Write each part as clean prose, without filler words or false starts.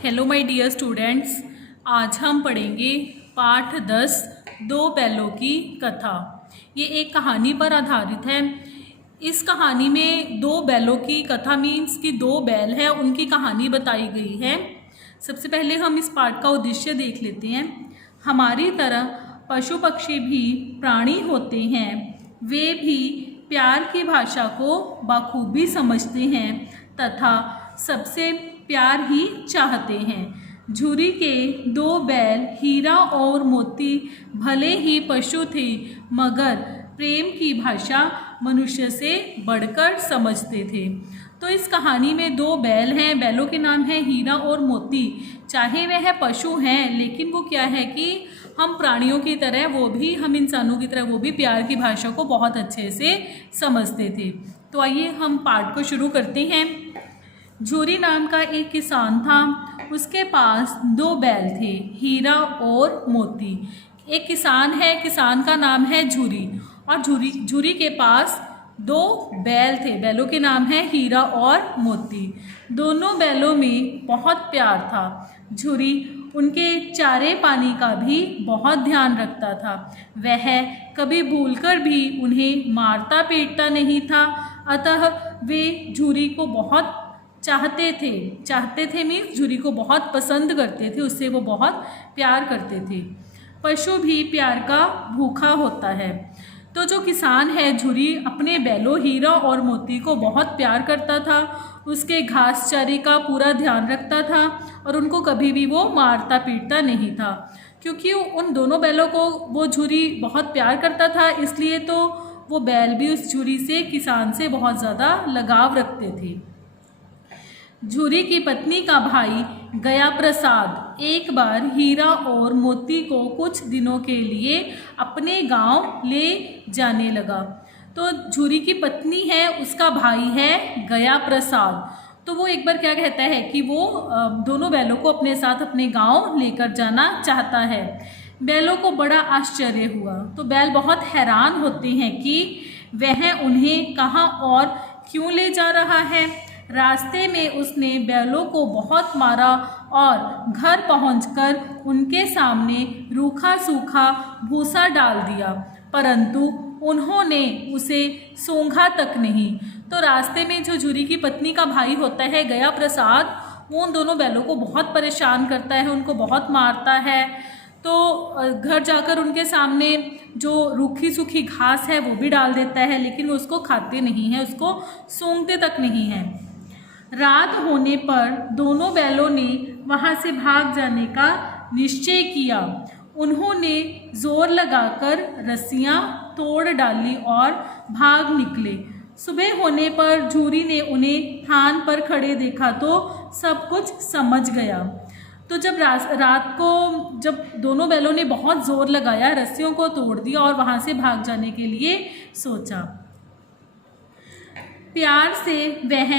Hello my dear students, आज हम पढ़ेंगे पाठ 10 दो बैलों की कथा। ये एक कहानी पर आधारित है। इस कहानी में दो बैलों की कथा मीन्स कि दो बैल हैं, उनकी कहानी बताई गई है। सबसे पहले हम इस पाठ का उद्देश्य देख लेते हैं। हमारी तरह पशु पक्षी भी प्राणी होते हैं, वे भी प्यार की भाषा को बखूबी समझते हैं तथा सबसे प्यार ही चाहते हैं। झुरी के दो बैल हीरा और मोती भले ही पशु थे, मगर प्रेम की भाषा मनुष्य से बढ़कर समझते थे। तो इस कहानी में दो बैल हैं, बैलों के नाम हैं हीरा और मोती। चाहे वह पशु हैं, लेकिन वो क्या है कि हम प्राणियों की तरह, वो भी हम इंसानों की तरह, वो भी प्यार की भाषा को बहुत अच्छे से समझते थे। तो आइए हम पाठ को शुरू करते हैं। झूरी नाम का एक किसान था। उसके पास दो बैल थे, हीरा और मोती। एक किसान है, किसान का नाम है झूरी, और झूरी के पास दो बैल थे, बैलों के नाम है हीरा और मोती। दोनों बैलों में बहुत प्यार था। झूरी उनके चारे पानी का भी बहुत ध्यान रखता था। वह कभी भूलकर भी उन्हें मारता पीटता नहीं था। अतः वे झूरी को बहुत चाहते थे मीन्स झूरी को बहुत पसंद करते थे, उससे वो बहुत प्यार करते थे। पशु भी प्यार का भूखा होता है। तो जो किसान है झूरी अपने बैलों हीरा और मोती को बहुत प्यार करता था। उसके घास चारे का पूरा ध्यान रखता था और उनको कभी भी वो मारता पीटता नहीं था। क्योंकि उन दोनों बैलों को वो झूरी बहुत प्यार करता था, इसलिए तो वो बैल भी उस झूरी से, किसान से बहुत ज़्यादा लगाव रखते थे। झूरी की पत्नी का भाई गया प्रसाद एक बार हीरा और मोती को कुछ दिनों के लिए अपने गांव ले जाने लगा। तो झूरी की पत्नी है, उसका भाई है गया प्रसाद। तो वो एक बार क्या कहता है कि वो दोनों बैलों को अपने साथ अपने गांव लेकर जाना चाहता है। बैलों को बड़ा आश्चर्य हुआ। तो बैल बहुत हैरान होते हैं कि वह उन्हें कहाँ और क्यों ले जा रहा है। रास्ते में उसने बैलों को बहुत मारा और घर पहुंचकर उनके सामने रूखा सूखा भूसा डाल दिया, परंतु उन्होंने उसे सूंघा तक नहीं। तो रास्ते में जो झूरी की पत्नी का भाई होता है गया प्रसाद, वो उन दोनों बैलों को बहुत परेशान करता है, उनको बहुत मारता है। तो घर जाकर उनके सामने जो रूखी सूखी घास है वो भी डाल देता है, लेकिन वो उसको खाते नहीं हैं, उसको सूंघते तक नहीं हैं। रात होने पर दोनों बैलों ने वहाँ से भाग जाने का निश्चय किया। उन्होंने जोर लगाकर रस्सियाँ तोड़ डाली और भाग निकले। सुबह होने पर झूरी ने उन्हें थान पर खड़े देखा तो सब कुछ समझ गया। तो जब रात को जब दोनों बैलों ने बहुत जोर लगाया, रस्सियों को तोड़ दिया और वहाँ से भाग जाने के लिए सोचा। प्यार से वह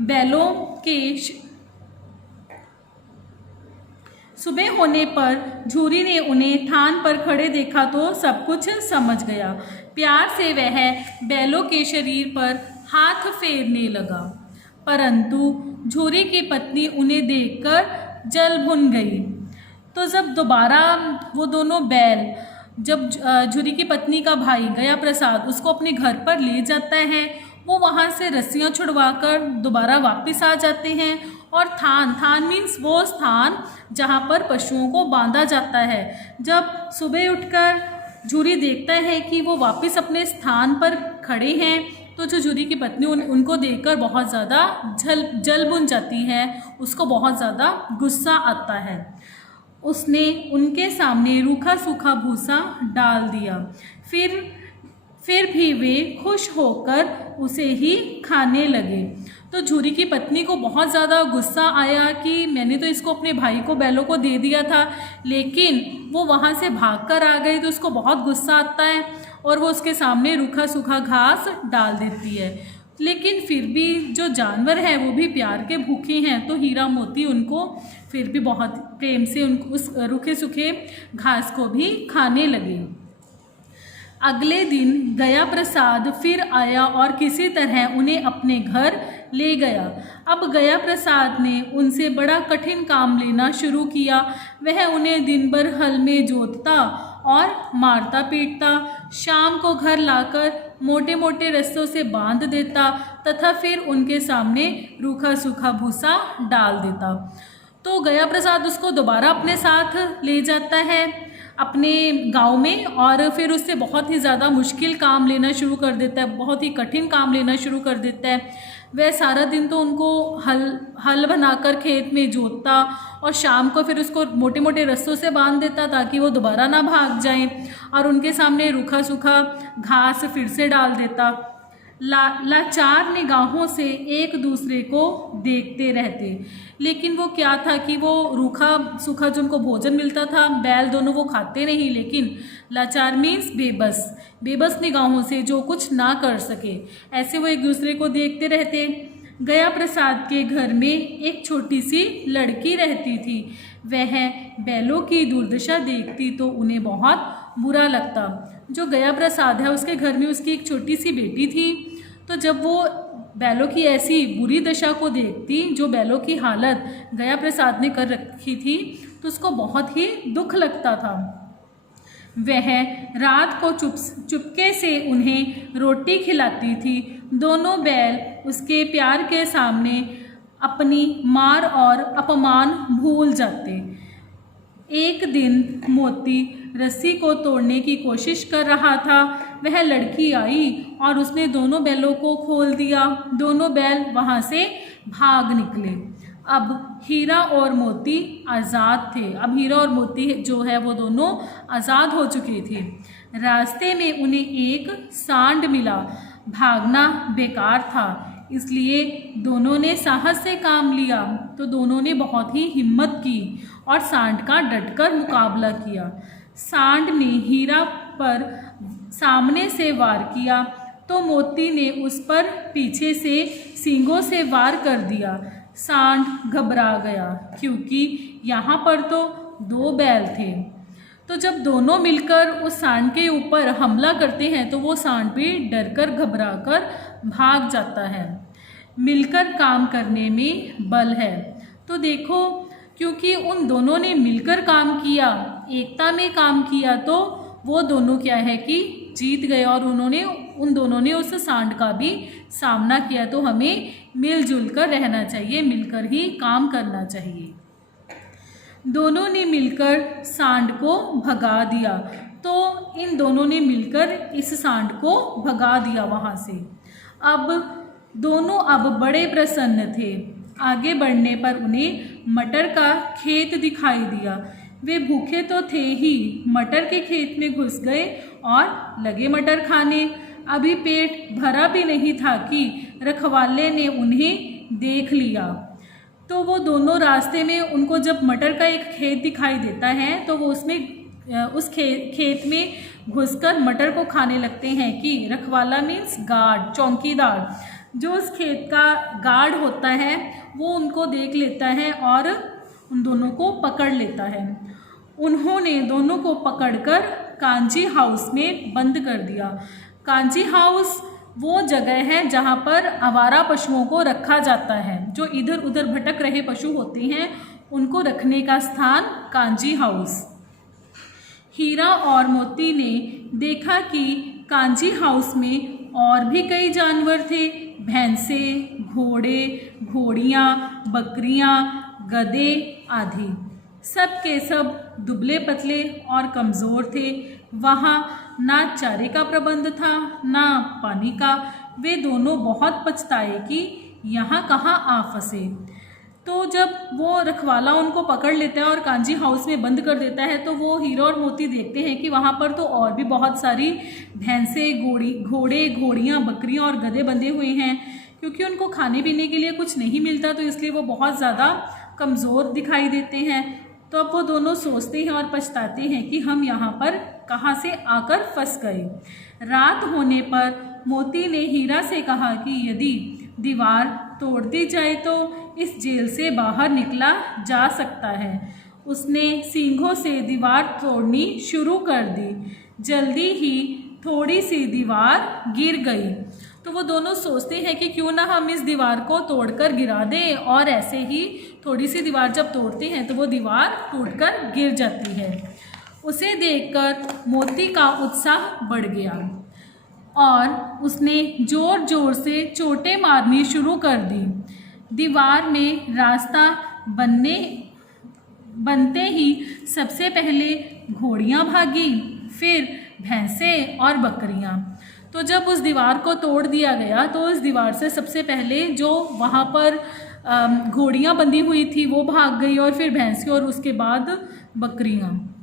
बैलों के सुबह होने पर झूरी ने उन्हें थान पर खड़े देखा तो सब कुछ समझ गया। प्यार से वह बैलों के शरीर पर हाथ फेरने लगा, परंतु झूरी की पत्नी उन्हें देखकर जल भुन गई। तो जब दोबारा वो दोनों बैल, जब झूरी की पत्नी का भाई गया प्रसाद उसको अपने घर पर ले जाता है, वो वहाँ से रस्सियाँ छुड़वाकर दोबारा वापस आ जाते हैं। और थान मीन्स वो स्थान जहाँ पर पशुओं को बांधा जाता है। जब सुबह उठकर झूरी देखता है कि वो वापस अपने स्थान पर खड़े हैं, तो जो झूरी की पत्नी उनको देखकर बहुत ज़्यादा जल बुन जाती है, उसको बहुत ज़्यादा गुस्सा आता है। उसने उनके सामने रूखा सूखा भूसा डाल दिया। फिर भी वे खुश होकर उसे ही खाने लगे। तो झूरी की पत्नी को बहुत ज़्यादा गुस्सा आया कि मैंने तो इसको अपने भाई को बैलों को दे दिया था, लेकिन वो वहाँ से भागकर आ गई। तो उसको बहुत गुस्सा आता है और वो उसके सामने रूखा सूखा घास डाल देती है। लेकिन फिर भी जो जानवर हैं वो भी प्यार के भूखे हैं, तो हीरा मोती उनको फिर भी बहुत प्रेम से उनको उस रूखे सूखे घास को भी खाने लगे। अगले दिन गया प्रसाद फिर आया और किसी तरह उन्हें अपने घर ले गया। अब गया प्रसाद ने उनसे बड़ा कठिन काम लेना शुरू किया। वह उन्हें दिन भर हल में जोतता और मारता पीटता, शाम को घर लाकर मोटे मोटे रस्सों से बांध देता तथा फिर उनके सामने रूखा सूखा भूसा डाल देता। तो गया प्रसाद उसको दोबारा अपने साथ ले जाता है अपने गांव में और फिर उससे बहुत ही ज़्यादा मुश्किल काम लेना शुरू कर देता है, बहुत ही कठिन काम लेना शुरू कर देता है। वह सारा दिन तो उनको हल बनाकर खेत में जोतता और शाम को फिर उसको मोटे मोटे रस्सों से बांध देता ताकि वो दोबारा ना भाग जाएं, और उनके सामने रूखा सूखा घास फिर से डाल देता। लाचार निगाहों से एक दूसरे को देखते रहते, लेकिन वो क्या था कि वो रूखा सूखा जो उनको भोजन मिलता था, बैल दोनों वो खाते नहीं, लेकिन लाचार मीन्स बेबस निगाहों से जो कुछ ना कर सके, ऐसे वो एक दूसरे को देखते रहते। गया प्रसाद के घर में एक छोटी सी लड़की रहती थी। वह बैलों की दुर्दशा देखती तो उन्हें बहुत बुरा लगता। जो गया प्रसाद है उसके घर में उसकी एक छोटी सी बेटी थी। तो जब वो बैलों की ऐसी बुरी दशा को देखती, जो बैलों की हालत गया प्रसाद ने कर रखी थी, तो उसको बहुत ही दुख लगता था। वह रात को चुपके से उन्हें रोटी खिलाती थी। दोनों बैल उसके प्यार के सामने अपनी मार और अपमान भूल जाते। एक दिन मोती रस्सी को तोड़ने की कोशिश कर रहा था। वह लड़की आई और उसने दोनों बैलों को खोल दिया। दोनों बैल वहाँ से भाग निकले। अब हीरा और मोती आज़ाद थे। अब हीरा और मोती जो है वो दोनों आज़ाद हो चुके थे। रास्ते में उन्हें एक सांड मिला। भागना बेकार था, इसलिए दोनों ने साहस से काम लिया। तो दोनों ने बहुत ही हिम्मत की और सांड का डटकर मुकाबला किया। सांड ने हीरा पर सामने से वार किया तो मोती ने उस पर पीछे से सींगों से वार कर दिया। सांड घबरा गया क्योंकि यहाँ पर तो दो बैल थे। तो जब दोनों मिलकर उस सांड के ऊपर हमला करते हैं तो वो सांड भी डरकर घबराकर भाग जाता है। मिलकर काम करने में बल है। तो देखो, क्योंकि उन दोनों ने मिलकर काम किया, एकता में काम किया, तो वो दोनों क्या है कि जीत गए और उन दोनों ने उस सांड का भी सामना किया। तो हमें मिलजुल कर रहना चाहिए, मिलकर ही काम करना चाहिए। दोनों ने मिलकर सांड को भगा दिया। तो इन दोनों ने मिलकर इस सांड को भगा दिया वहाँ से। अब दोनों बड़े प्रसन्न थे। आगे बढ़ने पर उन्हें मटर का खेत दिखाई दिया। वे भूखे तो थे ही, मटर के खेत में घुस गए और लगे मटर खाने। अभी पेट भरा भी नहीं था कि रखवाले ने उन्हें देख लिया। तो वो दोनों रास्ते में उनको जब मटर का एक खेत दिखाई देता है तो वो उस खेत में घुसकर मटर को खाने लगते हैं। कि रखवाला मीन्स गार्ड, चौकीदार, जो उस खेत का गार्ड होता है वो उनको देख लेता है और उन दोनों को पकड़ लेता है। उन्होंने दोनों को पकड़कर कांजी हाउस में बंद कर दिया। कांजी हाउस वो जगह है जहाँ पर आवारा पशुओं को रखा जाता है। जो इधर उधर भटक रहे पशु होते हैं उनको रखने का स्थान कांजी हाउस। हीरा और मोती ने देखा कि कांजी हाउस में और भी कई जानवर थे। भैंसे, घोड़े, घोड़ियाँ, बकरियाँ, गधे आदि। सब के सब दुबले पतले और कमज़ोर थे। वहाँ ना चारे का प्रबंध था ना पानी का। वे दोनों बहुत पछताए कि यहाँ कहाँ आ फंसे। तो जब वो रखवाला उनको पकड़ लेता है और कांजी हाउस में बंद कर देता है तो वो हीरा और मोती देखते हैं कि वहाँ पर तो और भी बहुत सारी भैंसे, घोड़े, घोड़ियाँ, बकरियाँ और गधे बंधे हुए हैं। क्योंकि उनको खाने पीने के लिए कुछ नहीं मिलता तो इसलिए वो बहुत ज़्यादा कमज़ोर दिखाई देते हैं। तो अब वो दोनों सोचते हैं और पछताते हैं कि हम यहाँ पर कहाँ से आकर फंस गए। रात होने पर मोती ने हीरा से कहा कि यदि दीवार तोड़ दी जाए तो इस जेल से बाहर निकला जा सकता है। उसने सींगों से दीवार तोड़नी शुरू कर दी। जल्दी ही थोड़ी सी दीवार गिर गई तो वो दोनों सोचते हैं कि क्यों ना हम इस दीवार को तोड़कर गिरा दें, और ऐसे ही थोड़ी सी दीवार जब तोड़ते हैं तो वो दीवार टूटकर गिर जाती है। उसे देखकर मोती का उत्साह बढ़ गया और उसने ज़ोर ज़ोर से चोटें मारनी शुरू कर दी। दीवार में रास्ता बनते ही सबसे पहले घोड़ियाँ भागी, फिर भैंसें और बकरियाँ। तो जब उस दीवार को तोड़ दिया गया तो उस दीवार से सबसे पहले जो वहाँ पर घोड़ियाँ बंधी हुई थी वो भाग गई, और फिर भैंसें, और उसके बाद बकरियाँ।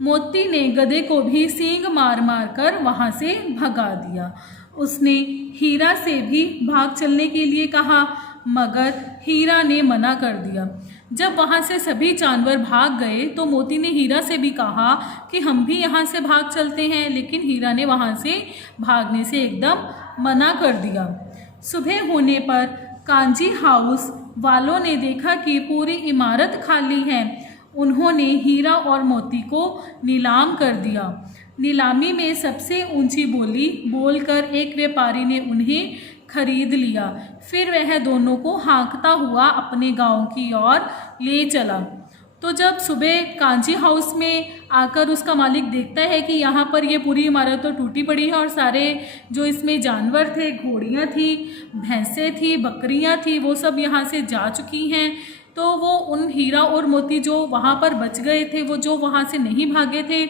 मोती ने गधे को भी सींग मार मार कर वहाँ से भगा दिया। उसने हीरा से भी भाग चलने के लिए कहा, मगर हीरा ने मना कर दिया। जब वहाँ से सभी जानवर भाग गए तो मोती ने हीरा से भी कहा कि हम भी यहाँ से भाग चलते हैं, लेकिन हीरा ने वहाँ से भागने से एकदम मना कर दिया। सुबह होने पर कांजी हाउस वालों ने देखा कि पूरी इमारत खाली है। उन्होंने हीरा और मोती को नीलाम कर दिया। नीलामी में सबसे ऊंची बोली बोलकर एक व्यापारी ने उन्हें खरीद लिया। फिर वह दोनों को हाँकता हुआ अपने गांव की ओर ले चला। तो जब सुबह कांजी हाउस में आकर उसका मालिक देखता है कि यहाँ पर ये पूरी इमारत तो टूटी पड़ी है और सारे जो इसमें जानवर थे, घोड़ियाँ थी, भैंसें थी, बकरियाँ थी, वो सब यहाँ से जा चुकी हैं, तो वो उन हीरा और मोती जो वहाँ पर बच गए थे, वो जो वहाँ से नहीं भागे थे,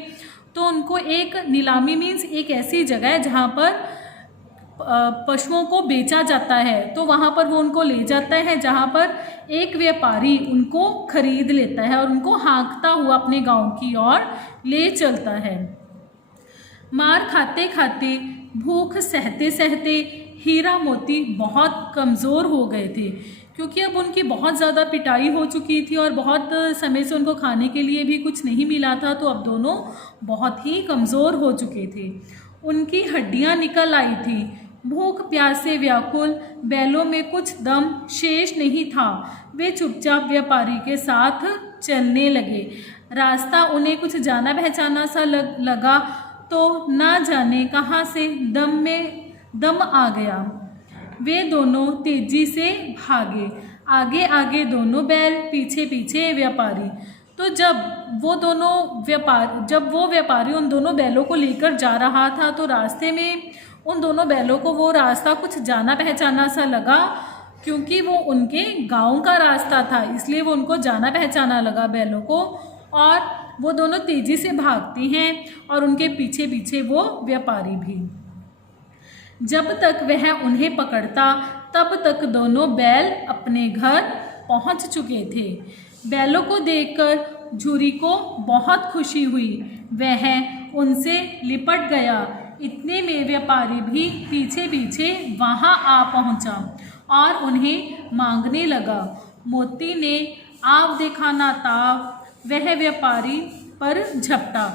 तो उनको एक नीलामी मीन्स एक ऐसी जगह है जहाँ पर पशुओं को बेचा जाता है, तो वहाँ पर वो उनको ले जाता है, जहाँ पर एक व्यापारी उनको खरीद लेता है और उनको हाँकता हुआ अपने गांव की ओर ले चलता है। मार खाते खाते, भूख सहते सहते हीरा मोती बहुत कमज़ोर हो गए थे, क्योंकि अब उनकी बहुत ज़्यादा पिटाई हो चुकी थी और बहुत समय से उनको खाने के लिए भी कुछ नहीं मिला था, तो अब दोनों बहुत ही कमज़ोर हो चुके थे। उनकी हड्डियाँ निकल आई थी। भूख प्यास से व्याकुल बैलों में कुछ दम शेष नहीं था। वे चुपचाप व्यापारी के साथ चलने लगे। रास्ता उन्हें कुछ जाना पहचाना सा लगा, तो ना जाने कहाँ से दम आ गया। वे दोनों तेजी से भागे, आगे आगे दोनों बैल, पीछे पीछे व्यापारी। तो जब वो व्यापारी उन दोनों बैलों को लेकर जा रहा था, तो रास्ते में उन दोनों बैलों को वो रास्ता कुछ जाना पहचाना सा लगा, क्योंकि वो उनके गांव का रास्ता था, इसलिए वो उनको जाना पहचाना लगा बैलों को। और वो दोनों तेजी से भागते हैं और उनके पीछे पीछे वो व्यापारी भी। जब तक वह उन्हें पकड़ता तब तक दोनों बैल अपने घर पहुंच चुके थे। बैलों को देखकर झूरी को बहुत खुशी हुई। वह उनसे लिपट गया। इतने में व्यापारी भी पीछे पीछे वहां आ पहुंचा और उन्हें मांगने लगा। मोती ने आप देखा ना ताव, वह व्यापारी पर झपटा।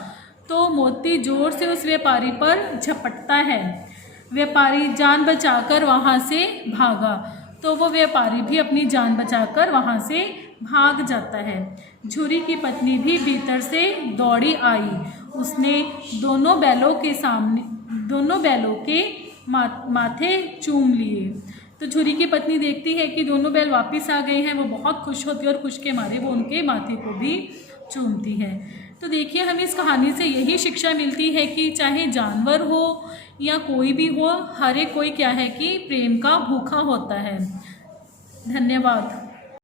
तो मोती जोर से उस व्यापारी पर झपटता है। व्यापारी जान बचाकर वहाँ से भागा, तो वो व्यापारी भी अपनी जान बचाकर वहाँ से भाग जाता है। झूरी की पत्नी भी भीतर से दौड़ी आई। उसने दोनों बैलों के माथे चूम लिए। तो झूरी की पत्नी देखती है कि दोनों बैल वापस आ गए हैं। वो बहुत खुश होती है और खुश के मारे वो उनके माथे को भी चूमती है। तो देखिए, हमें इस कहानी से यही शिक्षा मिलती है कि चाहे जानवर हो या कोई भी हो, हर एक कोई क्या है कि प्रेम का भूखा होता है। धन्यवाद।